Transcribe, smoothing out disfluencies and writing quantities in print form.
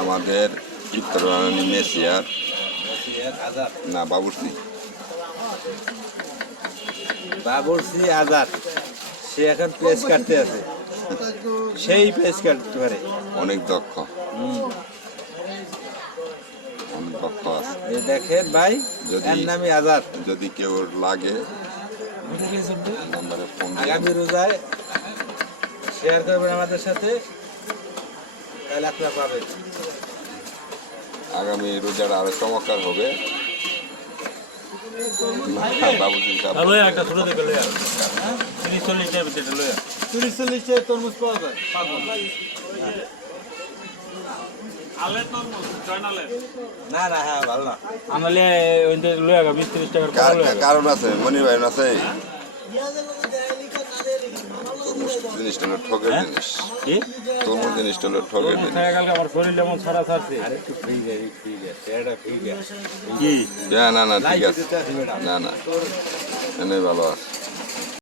আমাদের চিত্তরঞ্জন মেসিয়ার না বাবুর্চি আজাদ, সে এখন পেজ কাটতে আছে, সেই পেজ কাটতে পারে, অনেক দক্ষ আছে। দেখেন ভাই, এর নামই আজাদ। যদি কেউ লাগে নাম্বারে ফোন আগামী রোজায় শেয়ার করবেন আমাদের সাথে, তাহলে আপনারা পাবেন। আগামী রোজাটা আরো চমৎকার হবে। বাবুজি একটা ছোট দেখে লইয়া 30-40 ভিতরে লইয়া 30-40 তরমুজ পাওয়া যায়। না না, হ্যাঁ ভালো না। আনালে ওইটা লইয়া 20-30 টাকার কম লইয়া। কারণ আছে, মনির ভাই আছে। জিনিসটা হলো ঠকের জিনিস। কি? তরমুজ জিনিসটা হলো ঠকের জিনিস। কালকে আমার শরীর যেমন ছাড়া ছাড়ছে। আর একটু ফ্রি যায়, এটা ফ্রি যায়। কি? না ঠিক আছে, না এনে ভালো আছে।